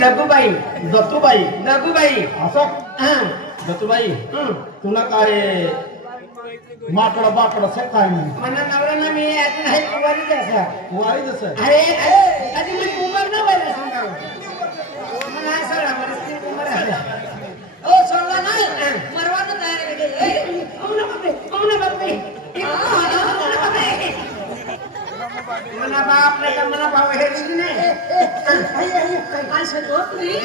दगूबाई दत्तूबाई दगूबाई असं हा दत्तूबाई तुला काय माकडं बाकडं असं काय नाही मला नवरा ना मी अजून आहे कुवारीच असा वारी जसं अरे आधी माझी उमर ना व्हायला सांगा मला असं राहणार उमर आहे ओ सोडला नाही मरवायला तयार आहे मला बाप नाही का मला भाऊ हे नाही असं होत नाही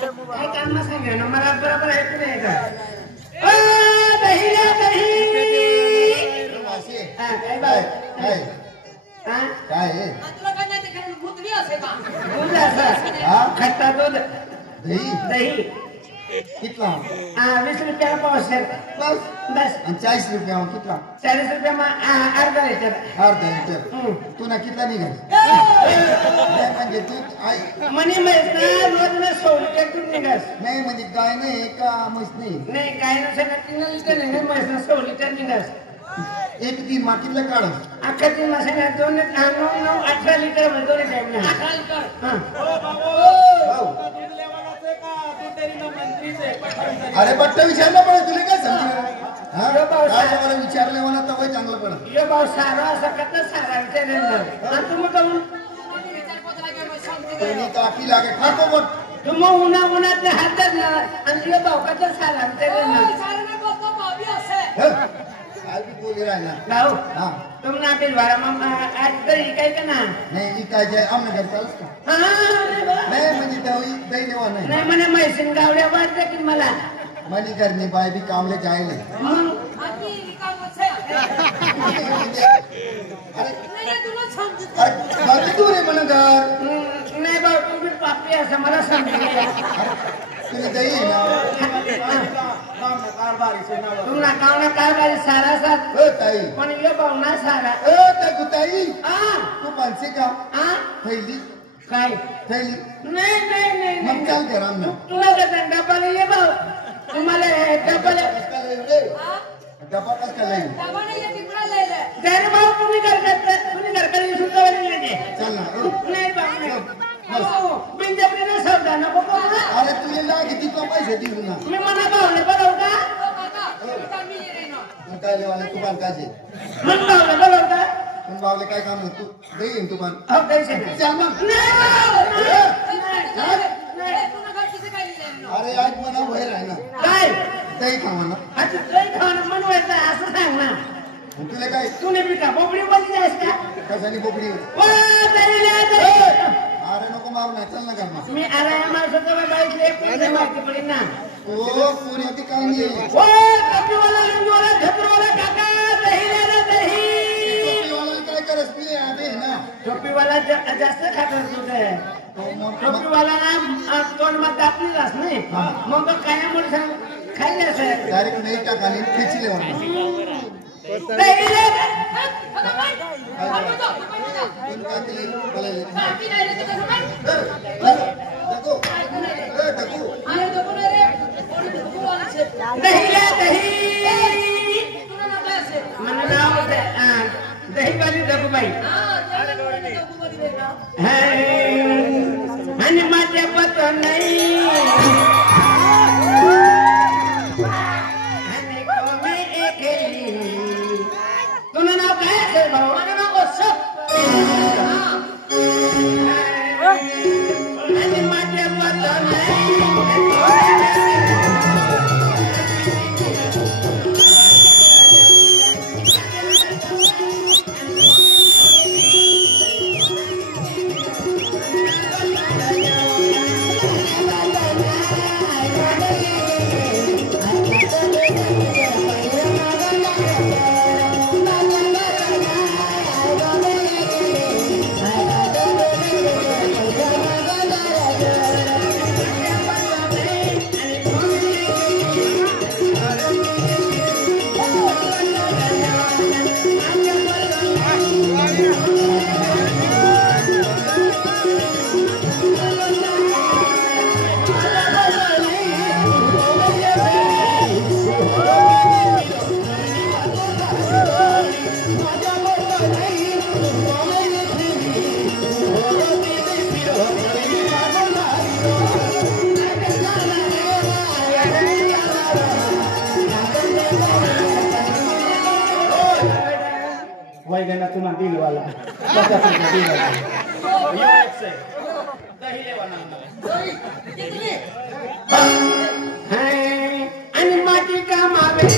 काय काम सांगा ना मला बरोबर आहे की नाही का दही रे दही काय बाय काय तुला काय नाही ते खरं भूतली असेल का दूध असं खट्टा दूध दही दही कितला 20 रुपया पावशेर बस बस आणि 40 रुपया कितला 40 रुपया अर्धा लिटर अर्धा लिटर तू ना कितला निघाल म्हणजे तू म्हणे म्हैस ना रोज ना 100 लिटर दूध निघास नाही म्हणजे गाय नाही का म्हैस नाही नाही गाय नसेल 3 लिटर नाही म्हैस ना 100 लिटर निघास एक दिन माकीतलं काढ अख्खा 3 मासाने 18 लिटर मध्ये 2 टाइम ना 18 लिटर अरे बट्टा विचारलं पण तुला काय समजलं मला विचारलं म्हणा तर चांगलं पडत यो भाऊ सारा असं कसं सारा विचारेल आणि तुम्ही जाऊन काकी लागे खातो बघ तू मग उन्हात हातात ना आणि यो भाऊ कसं सारा विचारेल काय बी बोली राहिला भाऊ हा तुम ना बिल भरा मग आज तरी काय का ना नाही काय काय आमना घर चालूच का नाही म्हणजे दही देवा नाही नाही म्हणे मैसून गावड्या वाटते की मला मनी करनी बाय भी कामले जायले अरे तू रे म्हणा घर नाही भाऊ तुम्ही पापी असं मला समजेल तुम्ही दही ना तुमना गावना काय बारी सारा साथ ताई पण यो भाऊ ना सारा ताई आ तू मानसे का आ थैली काय थैली नाही मग चाल कर आमना तुला कसं डब्बाला ये भाऊ तुम्हाला डब्बाला डबा कस का लई जर भाऊ तुम्ही घरकडे सुद्धा वाले चल ना नाही भाऊ बिंजपरीने सौदा नको अरे तुला ना किती तो पैसे देऊ ना मी मना भावले बरोबर का तू काय लेवाले दुकान काचे मन भावले बरोबर का तुम बावले काय काम तू देईन दुकान हो कैसे चल मग अरे आज मना बाहेर आहे ना काय दही खावा ना आता काही खाणं मन व्हायचं असं सांग ना तुला काय तुने बी का बोबडी बोलली जायस का कशाने बोकडी अरे नको मारू ना चल ना कर मी अरे माणसाचं बाईक एक पैसे मारती पडेल ना ओ पुरी होती काय नाही ओ कपडीवाला लिंगवाला छपरवाला काका दही रे दही टोपीवाला काय करस पिले आबे ना टोपीवाला जास्त खात तुझे टोपीवाला ना तोंड मध्ये दाबलीलास नाही मग तो काय म्हणून सांग खायला असं डायरेक्ट नाही टाकाली खेचले वाला दही रे तुम काय केले बोलायले दही रे दही मला नाव दही वाली दगूबाई आणि माझ्या पत नाही तुला नाव काय असेल भाऊ माझं नाव आणि माझ्या पत नाही ना तुम्हारा दिल वाला 50 रुपये दिल वाला ये एक से दही ले वाला है आणि माटी का मावे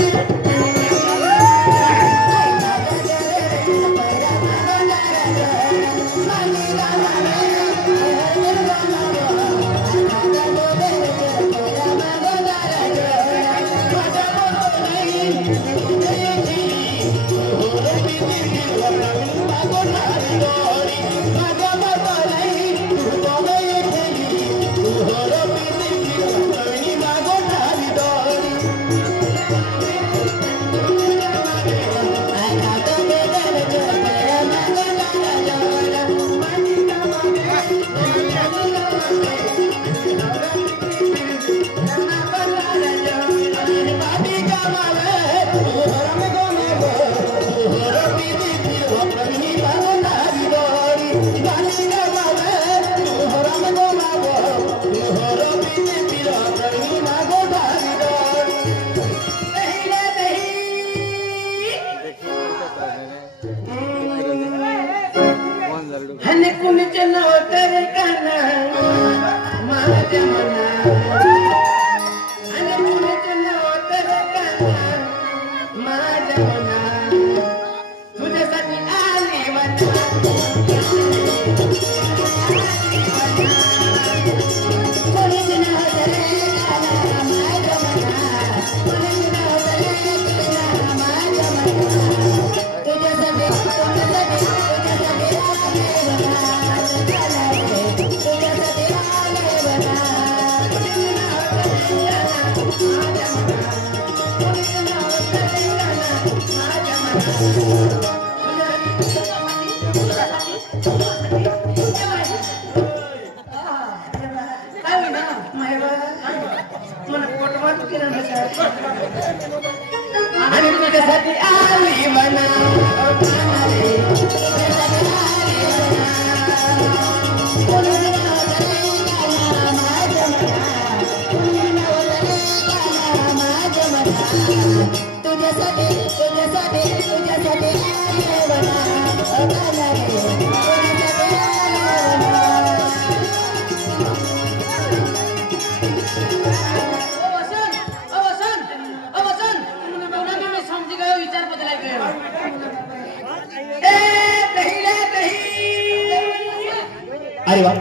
अरे वाह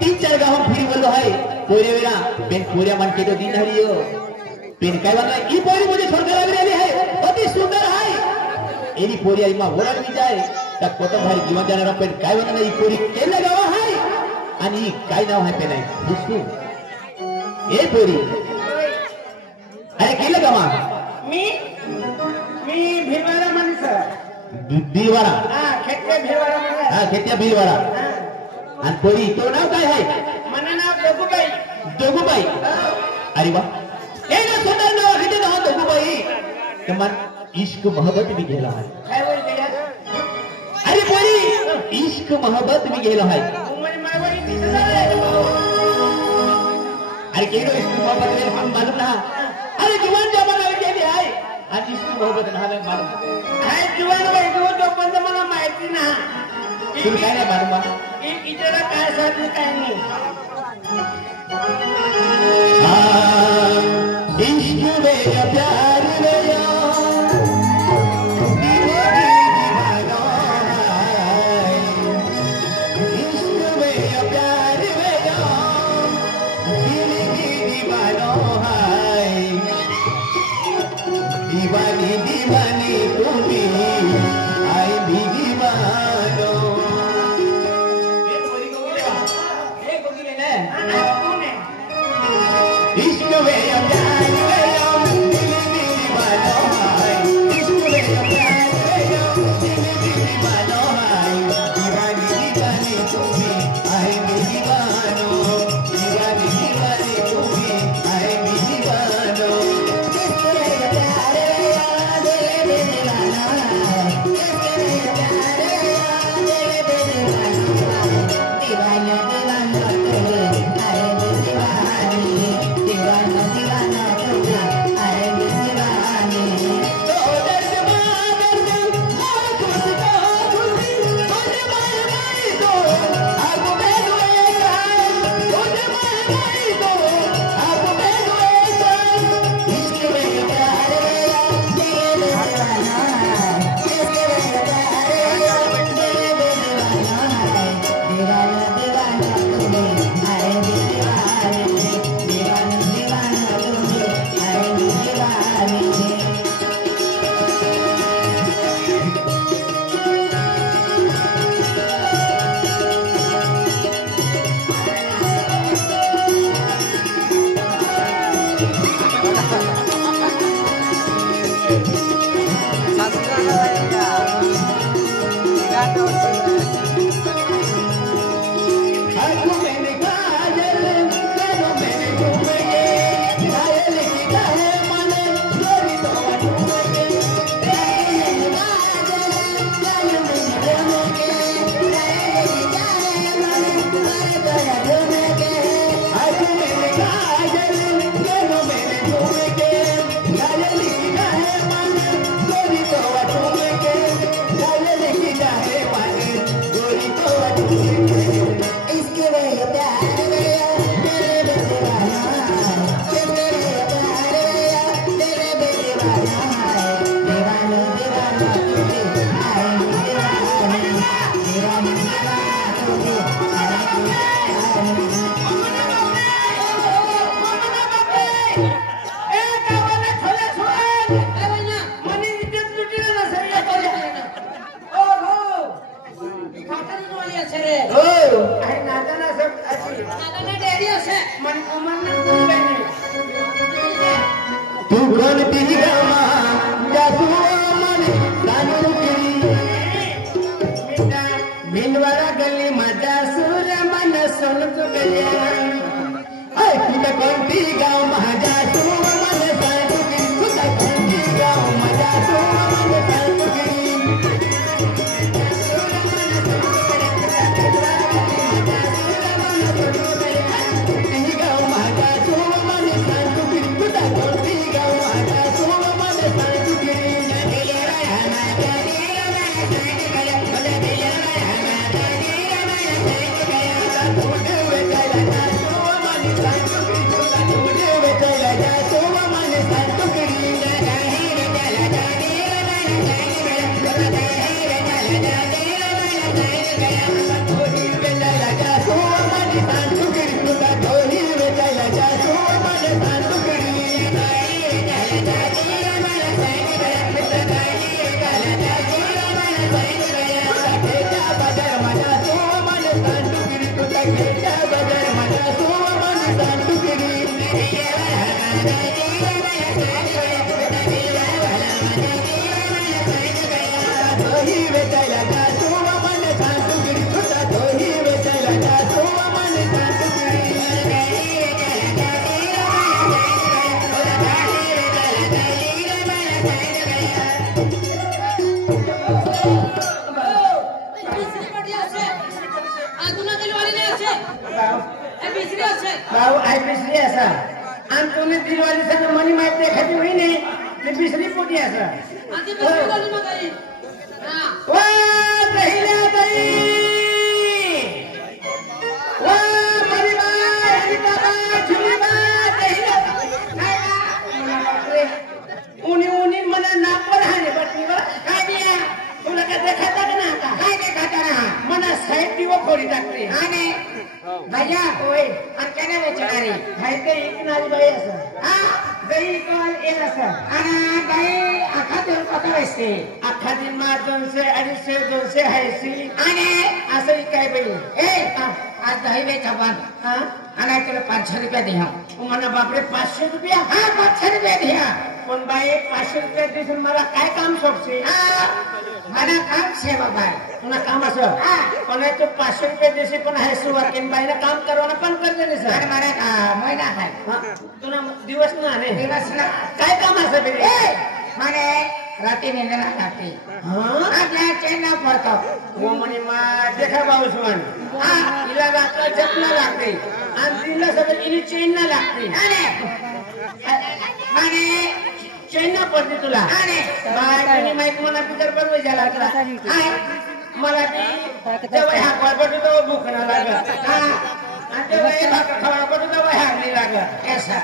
3-4 गाव फिरी बोललो है पोरे वेरा बेन पोऱ्या मन के तो दिन हरियो पेन काय वाला ई पोरी मुझे छोड़कर लग रही है अति सुंदर है एनी पोरी आई मा होरा मी जाय त्या कोतम भाई जीवन जाणारा पेन काय वाला ई पोरी केले गाव है आणि काय नाव है पेन दुसू ए पोरी अरे केले गावा मी भिवारा माणसा भीलवाडा हां खेत्या भिवारा माणसा हां खेत्या भिलवाडा आणि पोरी तो नाव काय आहे मना नाव दोगुबाई अरे वाह ए ना सुंदर नाव किती नाव दोगुबाई कमान इश्क मोहब्बत भी गेला है काय बोलते यार अरे पोरी इश्क मोहब्बत भी गेला है उमर मावरी पिता झाले अरे केलो इश्क मोहब्बत में हम मालूम ना अरे जुवान जमाना गेली आहे आणि इश्क मोहब्बत ना मालूम काय जीवन बाई तो पण मला माहिती ना तुला काय नाही मालूम इतरा काय साथ काय नाही इश्क मेरा प्यार मेरा दीवाना है इश्क मेरा प्यार मेरा दिल की दीवाना है दीवानी दीवानी तुम भी आई भी दीवानो इश्क में प्यार में भाऊ आई बिसरी असा आणि तुम्ही दिलवाली सगळं मनी माहिती एखादी महिने ते बिसरी पोटी असा आधी बिसरी झाली मग आई वा दहीला दही वा मनी बाई बाबा झुली बाई दहीला काय मला बापरे उनी मला नापर हाने बटनी बा काय बिया तुला काय देखाता का ना आता काय देखाता ना मला साईड दिव खोडी टाकते आणि भैया होय आणि काय नाही बेचणारी हाय ते एक नाली बाई असं हा दही कॉल एक असं आणि दही अख्खा देऊन पका असते अख्खा दिन मा 200 250 200 हायसी आणि असं काय बाई ए आज दही बेचा पण हा आणि तुला 500 रुपये द्या मला बापरे 500 रुपये हा 500 रुपये द्या पण बाई 500 रुपये दिसून मला काय काम सोपसे मला काम सेवा बाय तुला काम असं पण तो 500 रुपये दिवशी पण आहे सुरुवात बाईला काम करवाना पण करते नाही सर मला महिना आहे तुला दिवस ना रे दिवस ना काय काम असं बे माने रात्री निंदना लागते आपल्या चेन ना पडतो वो म्हणे मा देखा भाऊ सुमन हिला रात्र जपला लागते आणि तिला सगळं इनी चेन ना लागते माने चेन ना पडते तुला बाय माहिती मला पितर बरोबर झाला मला ती तेव्हा हा पडतो तो भूक ना लागत आणि तेव्हा भाकर खावा पडतो तेव्हा हार नाही लागत ऐसा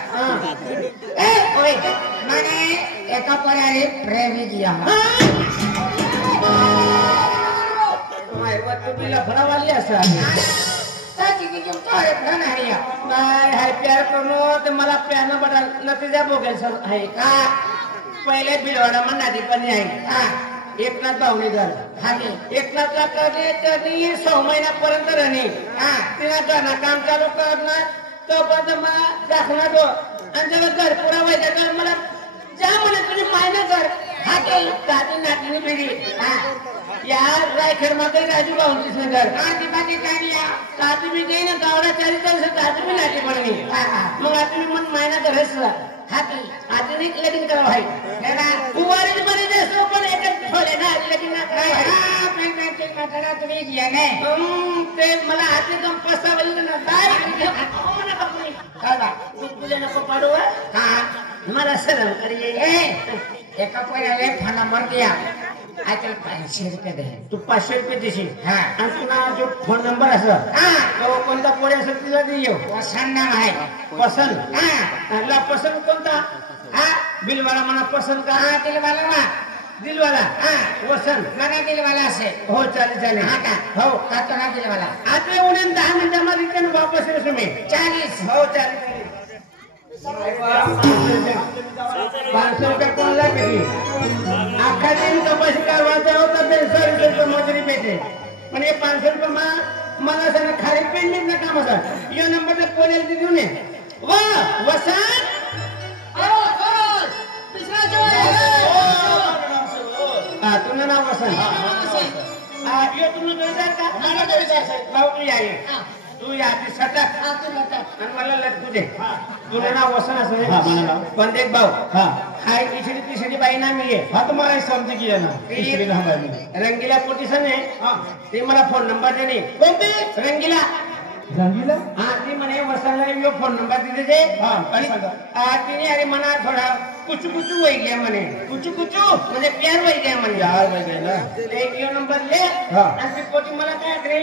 ओय माने एका पर्याय प्रेमी दिया तुम्हारे वक्त की लफड़ावाली असा साची की जो तो है ना हरिया बाय हाय प्यार करो तो मला प्यार न बटा नतीजा भोगेल सर आहे का पहिले बिलवाडा मन नदी पण आहे एकनाथ भावनीधर एकनाथला करणे तर 6 महिन्यापर्यंत राहणे तिला घरना काम चालू करणार तोपर्यंत मला दाखवणार दो आणि जेव्हा घर पुरा व्हायचा तर मला ज्या म्हणे तुम्ही पाहिलं घर हा काही दादी नातीने पिढी या रायखेड मध्ये राजू भाऊंचीच घर आधी माझी गाडी दादी बी नाही ना गावडा 40 वर्ष दादी बी नाती पडली मग आता मी मन महिना घर हाती आधी लगीन करावं आहे कुवारी मध्ये देसो पण एकच ठोले ना लगीन ना करावं तुम्ही घ्या नाही ते मला हाती कम पसावली ना काय बा तुझे नको पाडू हा मला सलाम करिए एका पहिल्याला फोन नंबर दिया आजकाल 500 रुपये दे तू 500 रुपये देशील आणि तुला जो फोन नंबर असं तो कोणता पोरे असेल तुला देऊ पसंत नाम आहे पसंत पसंत कोणता बिलवाला मला पसंत का तिला मला दिलवाला वसंत मला दिलवाला असे हो चालेल चालेल हा का हो कातो ना दिलवाला आता उन्हें 10 मिनिटांमध्ये रिटर्न वापस येऊ तुम्ही 40 हो चालेल 500 रुपये कोणाला भेटली अख्खा दिन कपाशी कारवाचा होता 250 रुपये मजुरी भेटे पण हे 500 रुपये मला सगळं खाली पेन ना कामाचा या नंबरला कोणाला देऊ नये वा वसंत तुझं नाव वसंत यो तुला जोडीदार का भाऊ तू या तू या ती सटक आणि मला लटकू दे तुझं नाव वसंत असं पण देख भाऊ हाय तिसरी बाई ना मी हा तुम्हाला समजे की ना रंगीला पोटीसन आहे ते मला फोन नंबर दे कोणती रंगीला रंगीला हा ती म्हणे वसंतला मी फोन नंबर दिले तिने अरे मना थोडा कुचू कुचू वही गया म्हणे कुचू कुचू म्हणजे प्यार वही गया म्हणे यार वही गया ना एक यो नंबर ले आणि ती पोटी मला काय करे